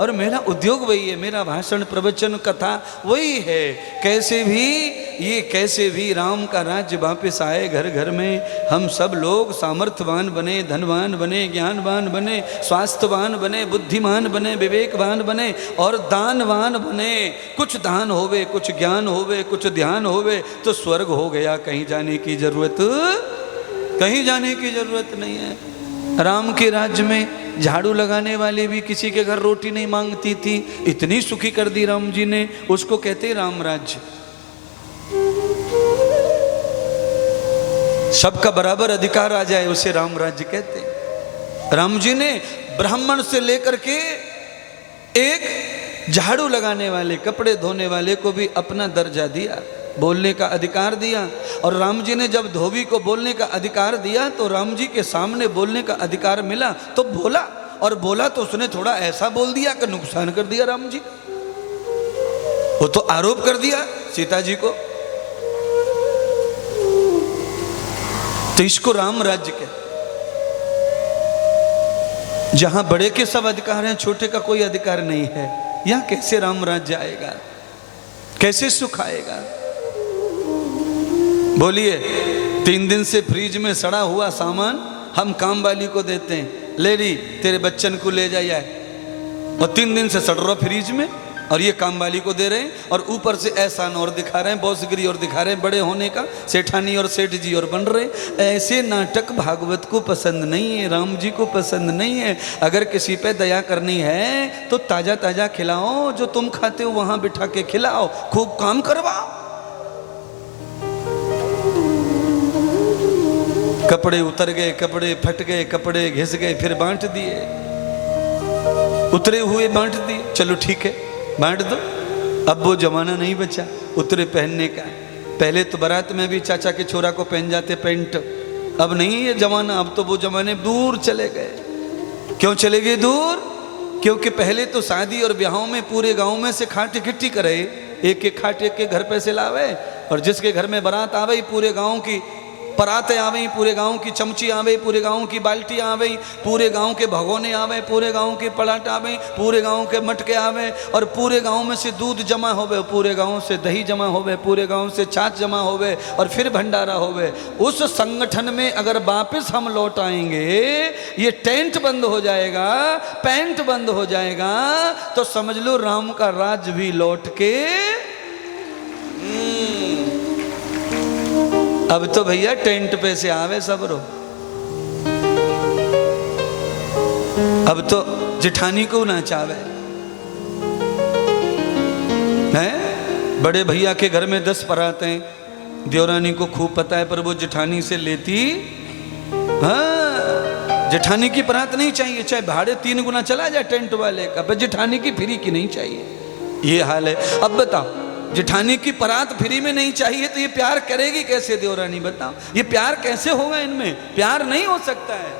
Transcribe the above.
और मेरा उद्योग वही है, मेरा भाषण प्रवचन कथा वही है। कैसे भी राम का राज्य वापस आए घर घर में, हम सब लोग सामर्थ्यवान बने, धनवान बने, ज्ञानवान बने, स्वास्थ्यवान बने, बुद्धिमान बने, विवेकवान बने और दानवान बने। कुछ दान होवे, कुछ ज्ञान होवे, कुछ ध्यान होवे तो स्वर्ग हो गया। कहीं जाने की जरूरत नहीं है। राम के राज्य में झाड़ू लगाने वाले भी किसी के घर रोटी नहीं मांगती थी, इतनी सुखी कर दी राम जी ने। उसको कहते राम राज्य। सबका बराबर अधिकार आ जाए उसे राम राज्य कहते। राम जी ने ब्राह्मण से लेकर के एक झाड़ू लगाने वाले, कपड़े धोने वाले को भी अपना दर्जा दिया, बोलने का अधिकार दिया। और राम जी ने जब धोबी को बोलने का अधिकार दिया तो राम जी के सामने बोलने का अधिकार मिला तो बोला, और बोला तो उसने थोड़ा ऐसा बोल दिया कि नुकसान कर दिया राम जी। वो तो आरोप कर दिया सीता जी को। तो इसको राम राज्य के, जहां बड़े के सब अधिकार हैं, छोटे का कोई अधिकार नहीं है। यहां कैसे राम राज्य आएगा, कैसे सुख आएगा? बोलिए। 3 दिन से फ्रिज में सड़ा हुआ सामान हम काम वाली को देते हैं, ले ली तेरे बच्चन को ले जाए, और 3 दिन से सड़ रहा फ्रिज में, और ये काम वाली को दे रहे हैं। और ऊपर से एहसान और दिखा रहे हैं, बॉसगिरी और दिखा रहे हैं बड़े होने का, सेठानी और सेठ जी और बन रहे हैं। ऐसे नाटक भागवत को पसंद नहीं है, राम जी को पसंद नहीं है। अगर किसी पे दया करनी है तो ताजा ताजा खिलाओ, जो तुम खाते हो वहां बिठा के खिलाओ, खूब काम करवाओ। कपड़े उतर गए, कपड़े फट गए, कपड़े घिस गए, फिर बांट दिए, उतरे हुए बांट दिए। चलो ठीक है बांट दो। अब वो जमाना नहीं बचा उतरे पहनने का। पहले तो बारात में भी चाचा के छोरा को पहन जाते पैंट, अब नहीं ये जमाना। अब तो वो जमाने दूर चले गए। क्यों चले गए दूर? क्योंकि पहले तो शादी और ब्याहों में पूरे गांव में से खाट इकट्ठी करे, एक एक खाट एक के घर पे से लावे, और जिसके घर में बारात आवे पूरे गांव की पराते आवे, पूरे गांव की चमची आवे, पूरे गांव की बाल्टी आवे, पूरे गांव के भगोने आवे, पूरे गांव के पलाट आवे, पूरे गांव के मटके आवे, और पूरे गांव में से दूध जमा होवे, पूरे गांव से दही जमा होवे, पूरे गांव से छाछ जमा होवे, और फिर भंडारा होवे। उस संगठन में अगर वापस हम लौट आएंगे, ये टेंट बंद हो जाएगा, पैंट बंद हो जाएगा, तो समझ लो राम का राज भी लौट के। अब तो भैया टेंट पे से आवे सब रो। अब तो जिठानी को ना चावे हैं। बड़े भैया के घर में 10 पराते हैं, देवरानी को खूब पता है, पर वो जिठानी से लेती। हाँ, जिठानी की परात नहीं चाहिए, चाहे भाड़े 3 गुना चला जाए टेंट वाले का, पर जिठानी की फ्री की नहीं चाहिए। ये हाल है। अब बताओ, जिठानी की परात फ्री में नहीं चाहिए तो ये प्यार करेगी कैसे देवरानी? बताओ, ये प्यार कैसे होगा? इनमें प्यार नहीं हो सकता है।